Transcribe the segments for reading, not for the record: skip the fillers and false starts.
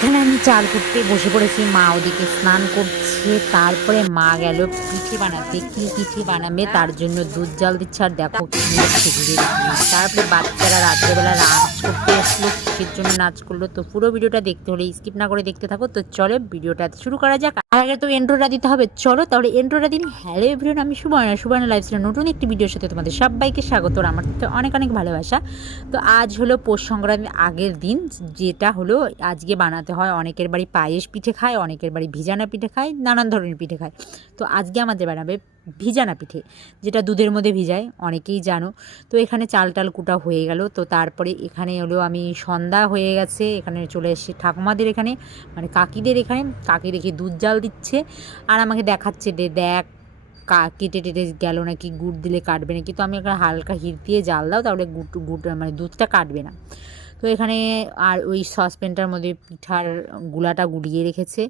এখানে আমি চাল করতে বসে পড়েছি, মা ওদিকে স্নান করছে। তারপরে মা গেল পিঠে বানাতে। কি পিঠে বানাবে তার জন্য দুধ জাল দিচ্ছে, আর দেখো কি খেজুরের গুড়। তারপরে বাচ্চারা রাত্রেবেলা নাচ করতে আসলো, কিসের জন্য নাচ করলো তো পুরো ভিডিওটা দেখতে হলে স্কিপ না করে দেখতে থাকো। তো চলো ভিডিওটা শুরু করা যাক। আর আগে তো এন্ট্রোটা দিতে হবে, চলো তাহলে এন্ট্রোটা দিন। হ্যালো এভরিওয়ান, আমি সুবর্ণা লাইফস্টাইল নতুন একটি ভিডিওর সাথে তোমাদের সবাইকে স্বাগত। আমার থেকে অনেক অনেক ভালোবাসা। তো আজ হলো পৌষ সংক্রান্তির আগের দিন, যেটা হলো আজকে বানাতে হয়। অনেকের বাড়ি পায়েস পিঠে খায়, অনেকের বাড়ি ভিজানা পিঠে খায়, নানান ধরনের পিঠে খায়। তো আজকে আমাদের বানাবে ভিজানা পিঠে, যেটা দুধের মধ্যে ভিজায়, অনেকেই জানো। তো এখানে চাল টাল কুটা হয়ে গেল। তো তারপরে এখানে হলো আমি সন্ধ্যা হয়ে গেছে, এখানে চলে এসেছি ঠাকুমাদের এখানে, মানে কাকিদের এখানে। কাকি দেখি দুধ জাল দিচ্ছে আর আমাকে দেখাচ্ছে, দেখ কেটে টেটে গেল নাকি, গুড় দিলে কাটবে নাকি। তো আমি এখানে হালকা হিট দিয়ে জাল দাও, তাহলে গুড় মানে দুধটা কাটবে না। তো এখানে আর ওই সসপ্যানটার মধ্যে পিঠার গুলাটা গুলিয়ে রেখেছে।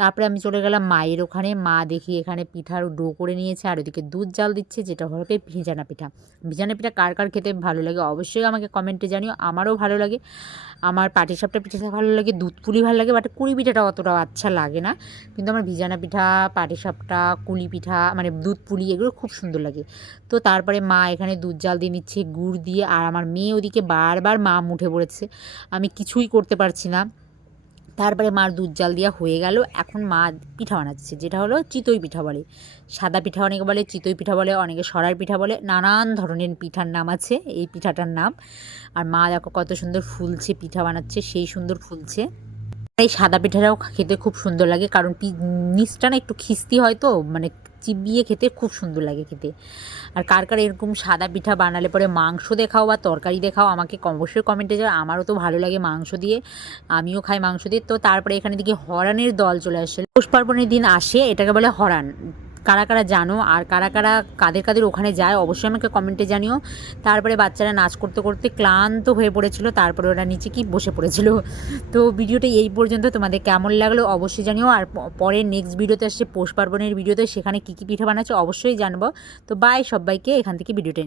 তারপরে আমি চলে গেলাম মায়ের ওখানে। মা দেখি এখানে পিঠার ডো করে নিয়েছে, আর ওদিকে দুধ জাল দিচ্ছে, যেটা হবে ভিজানা পিঠা। ভিজানা পিঠা কার কার খেতে ভালো লাগে অবশ্যই আমাকে কমেন্টে জানিও। আমারও ভালো লাগে, আমার পাটিসাপটা পিঠাটা ভালো লাগে, দুধ পুলি ভালো লাগে, বাট কুড়ি পিঠাটা অতটা আচ্ছা লাগে না। কিন্তু আমার ভিজানা পিঠা, পাটিসাপটা, কুলি পিঠা মানে দুধ পুলি এগুলো খুব সুন্দর লাগে। তো তারপরে মা এখানে দুধ জাল দিয়ে নিচ্ছে গুড় দিয়ে, আর আমার মেয়ে ওদিকে বারবার মা উঠে পড়েছে, আমি কিছুই করতে পারছি না। তারপরে মার দুধ জাল দেওয়া হয়ে গেল। এখন মা পিঠা বানাচ্ছে, যেটা হলো চিতই পিঠা বলে। সাদা পিঠা অনেকে বলে, চিতই পিঠা বলে, অনেকে সরার পিঠা বলে, নানান ধরনের পিঠার নাম আছে এই পিঠাটার নাম। আর মা দেখো কত সুন্দর ফুলছে, পিঠা বানাচ্ছে সেই সুন্দর ফুলছে। এই সাদা পিঠাটাও খেতে খুব সুন্দর লাগে, কারণ নিচটা না একটু খিস্তি হয়, তো মানে চিবিয়ে খেতে খুব সুন্দর লাগে খেতে। আর কার কার এরকম সাদা পিঠা বানালে পরে মাংস দেখাও বা তরকারি দেখাও, আমাকে অবশ্যই কমেন্টে যাও। আমারও তো ভালো লাগে মাংস দিয়ে, আমিও খাই মাংস দিয়ে। তো তারপরে এখানে দেখি হরানের দল চলে আসে। পৌষ পার্বণের দিন আসে, এটাকে বলে হরান। কারা কারা জানো আর কারা কারা কাদের কাদের ওখানে যায় অবশ্যই আমাকে কমেন্টে জানিও। তারপরে বাচ্চারা নাচ করতে করতে ক্লান্ত হয়ে পড়েছিল, তারপরে ওরা নিচে কি বসে পড়েছিল। তো ভিডিওটা এই পর্যন্ত, তোমাদের কেমন লাগলো অবশ্যই জানিও। আর পরের নেক্সট ভিডিওতে আসছে পৌষ পার্বণের ভিডিওতে, সেখানে কী কী পিঠা বানাচ্ছে অবশ্যই জানবো। তো বাই সবাইকে, এখান থেকে ভিডিওটা